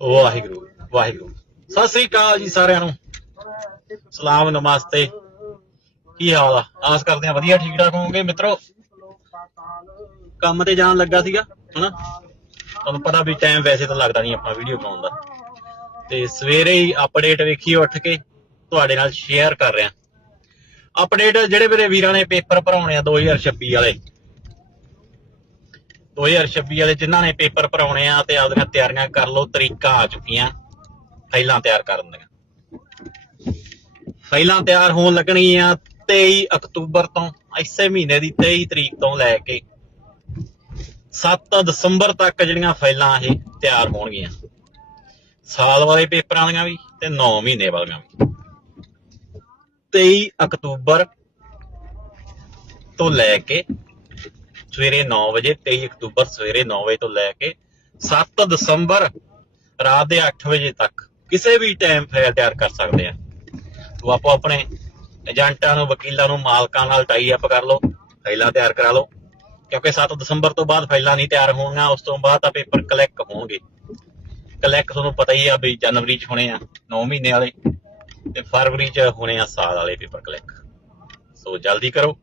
ਵਾਹਿਗੁਰੂ ਵਾਹਿਗੁਰੂ। ਸਤਿ ਸ੍ਰੀ ਅਕਾਲ ਜੀ ਸਾਰਿਆਂ ਨੂੰ। ਸਲਾਮ, ਨਮਸਤੇ। ਕੀ ਹਾਲ ਆ? ਆਸ ਕਰਦੇ ਆ ਵਧੀਆ ਠੀਕ ਠਾਕ ਹੋਵੋਗੇ ਮਿੱਤਰੋ? ਕੰਮ ਤੇ ਜਾਣ ਲੱਗਾ ਸੀਗਾ, ਹਨਾ? ਤੁਹਾਨੂੰ ਪਤਾ ਵੀ ਟਾਈਮ ਵੈਸੇ ਤਾਂ ਲੱਗਦਾ ਨਹੀਂ ਆਪਾਂ ਵੀਡੀਓ ਬਣਾਉਣ ਦਾ। ਤੇ ਸਵੇਰੇ ਹੀ ਅਪਡੇਟ ਵੇਖੀ ਉੱਠ ਕੇ, ਤੁਹਾਡੇ ਨਾਲ ਸ਼ੇਅਰ ਕਰ ਰਿਹਾ। ਅਪਡੇਟ ਜਿਹੜੇ ਮੇਰੇ ਵੀਰਾਂ ਨੇ ਪੇਪਰ ਭਰਾਉਣੇ ਆ 2026 ਵਾਲੇ। 2026 ਵਾਲੇ ਜਿਨ੍ਹਾਂ ਨੇ ਪੇਪਰ ਭਰਾਉਣੇ ਆ ਤੇ ਆਪਦੀਆਂ ਤਿਆਰੀਆਂ ਕਰ ਲਓ, ਤਰੀਕਾਂ ਆ ਚੁੱਕੀਆਂ। ਫਾਈਲਾਂ ਤਿਆਰ ਕਰਨ ਦੀਆਂ ਫਾਈਲਾਂ ਤਿਆਰ ਹੋਣ ਲੱਗਣਗੀਆਂ 23 ਅਕਤੂਬਰ ਤੋਂ, ਇਸੇ ਮਹੀਨੇ ਦੀ 23 ਤਰੀਕ ਤੋਂ ਲੈ ਕੇ 7 ਦਸੰਬਰ ਤੱਕ ਜਿਹੜੀਆਂ ਫਾਈਲਾਂ ਇਹ ਤਿਆਰ ਹੋਣਗੀਆਂ। ਸਾਲ ਵਾਲੇ ਪੇਪਰਾਂ ਦੀਆਂ ਵੀ ਤੇ 9 ਮਹੀਨੇ ਵਾਲੀਆਂ ਵੀ। 23 ਅਕਤੂਬਰ ਤੋਂ ਲੈ ਕੇ ਸਵੇਰੇ 9 ਵਜੇ 23 ਅਕਤੂਬਰ ਸਵੇਰੇ 9 ਵਜੇ ਤੋਂ ਲੈ ਕੇ 7 ਦਸੰਬਰ ਰਾਤ ਦੇ 8 ਵਜੇ ਤੱਕ ਕਿਸੇ ਵੀ ਟਾਈਮ ਫਾਈਲ ਤਿਆਰ ਕਰ ਸਕਦੇ ਆ। ਤੋ ਆਪੋ ਆਪਣੇ ਏਜੰਟਾਂ ਨੂੰ, ਵਕੀਲਾਂ ਨੂੰ, ਮਾਲਕਾਂ ਨਾਲ ਟਾਈ ਅਪ ਕਰ ਲਓ, ਫਾਈਲਾਂ ਤਿਆਰ ਕਰਾ ਲਓ, ਕਿਉਂਕਿ 7 ਦਸੰਬਰ ਤੋਂ ਬਾਅਦ ਫਾਈਲਾਂ ਨਹੀਂ ਤਿਆਰ ਹੋਣਗੀਆਂ ਉਸ ਤੋਂ ਬਾਅਦ ਤਾਂ ਪੇਪਰ ਕਲੈਕ ਹੋਣਗੇ। ਕਲੈਕ ਤੁਹਾਨੂੰ ਪਤਾ ਹੀ ਆ ਵੀ ਜਨਵਰੀ ਚ ਹੋਣੇ ਆ 9 ਮਹੀਨੇ ਵਾਲੇ ਤੇ ਫਰਵਰੀ ਚ ਹੋਣੇ ਆ ਸਾਲ ਵਾਲੇ ਪੇਪਰ ਕਲੈਕ ਸੋ ਜਲਦੀ ਕਰੋ।